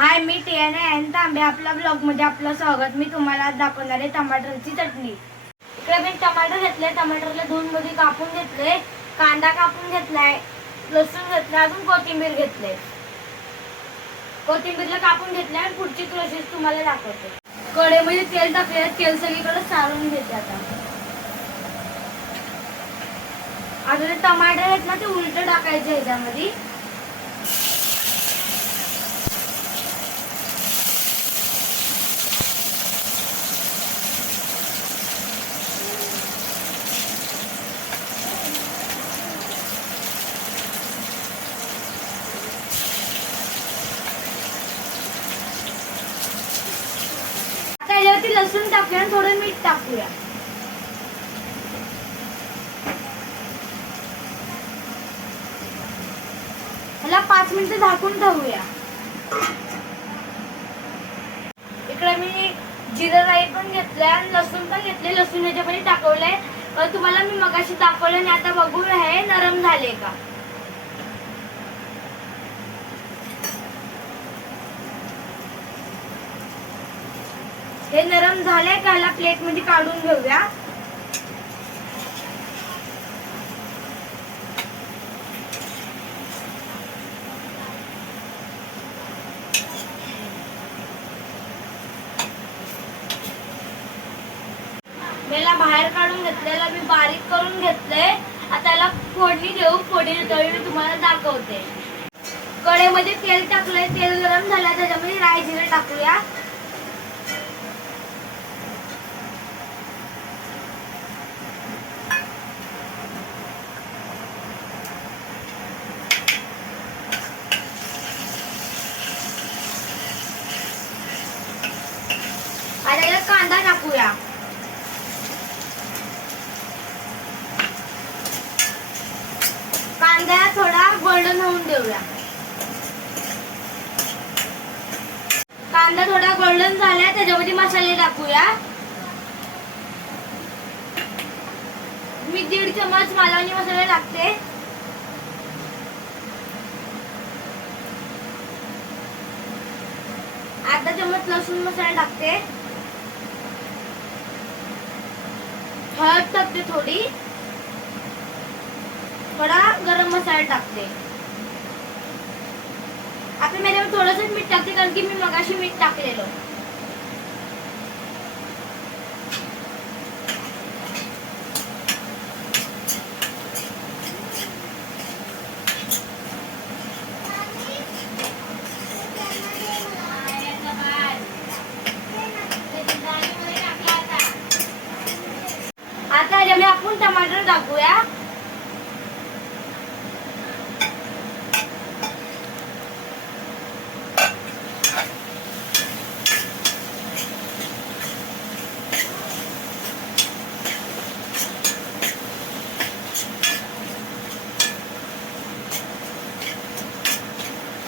हाय, मी TNA N तांबे. आपल्या blog मध्ये आपलं स्वागत. मी तुम्हाला आज दाखवणार आहे टमाटरची चटणी. इकडे मी टमाटर घेतले, टमाटरला धुवून मध्ये कापून घेतले, कांदा कापून घेतलाय, लसूण घेतला, अजून कोथिंबीर घेतले. कोथिंबीरला कापून घेतलाय आणि पुढची प्रोसेस तुम्हाला दाखवते. कढईमध्ये तेल टाकले, तेल सगळीकडे सारून घेते. आता जे टमाटर आहेत ना ते उलट टाकायचे ह्याच्यामध्ये. याच्यावरती लसूण टाकूया आणि थोडं मीठ टाकूया. ह्याला 5 मिनिटं झाकून ठेवूया. इकडे मी जिरा राई पण घेतलाय आणि लसूण पण घेतले. लसूण ह्याच्यामध्ये टाकवलंय. तुम्हाला मी मगाशी दाखवलं आणि आता बघूया हे नरम झाले का. हे नरम झाले का ह्याला प्लेट मध्ये काढून घेऊया. याला बाहेर काढून घेतलेला मी बारीक करून घेतलंय. आता याला फोडणी देऊ. फोडणी तळी मी तुम्हाला दाखवते. कढईमध्ये तेल टाकलंय, तेल गरम झालं, त्याच्यामध्ये राई जिरे टाकूया. आता याला कांदा टाकूया. कांदा थोडा गोल्डन होऊन देऊया. कांदा थोडा गोल्डन झाला, त्याच्यामध्ये मसाले टाकूया. मी 1.5 चमच मालवणी मसाला टाकते. अर्धा चमच लसूण मसाला टाकते. हळद टाकते थोडी. थोडा गरम मसाला टाकते. आता मी थोडंसं मीठ टाकते, कारण की मी मगाशी मीठ टाकलेलं. आता ह्याच्यामध्ये आपण टमाटर टाकूया.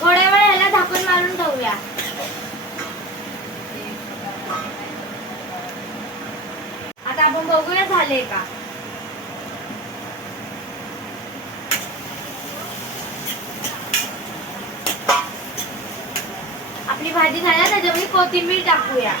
थोड्या वेळ ह्याला झाकण मारून ठेवूया. आता आपण बघूया झाले का. आपली भाजी झाली, त्याच्यामध्ये कोथिंबीर टाकूया.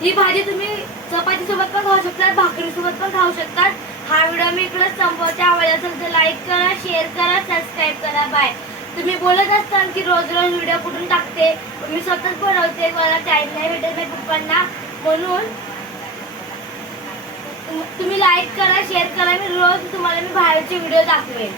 ही भाजी तुम्ही चपाती सोबत पण खाऊ शकता, भाकरी सोबत पण खाऊ शकता. हा व्हिडिओ मी इकडेच संपवते. आवडला असेल तर लाईक करा, शेअर करा, सबस्क्राईब करा. बाय. तुम्ही बोलत असताल की रोज रोज व्हिडिओ कुठून टाकते. मी स्वतःच बनवते, मला टाइम नाही भेटत नाही पप्पांना, म्हणून तुम्ही लाईक करा, शेअर करा. मी रोज तुम्हाला बाहेरचे व्हिडिओ दाखवेन.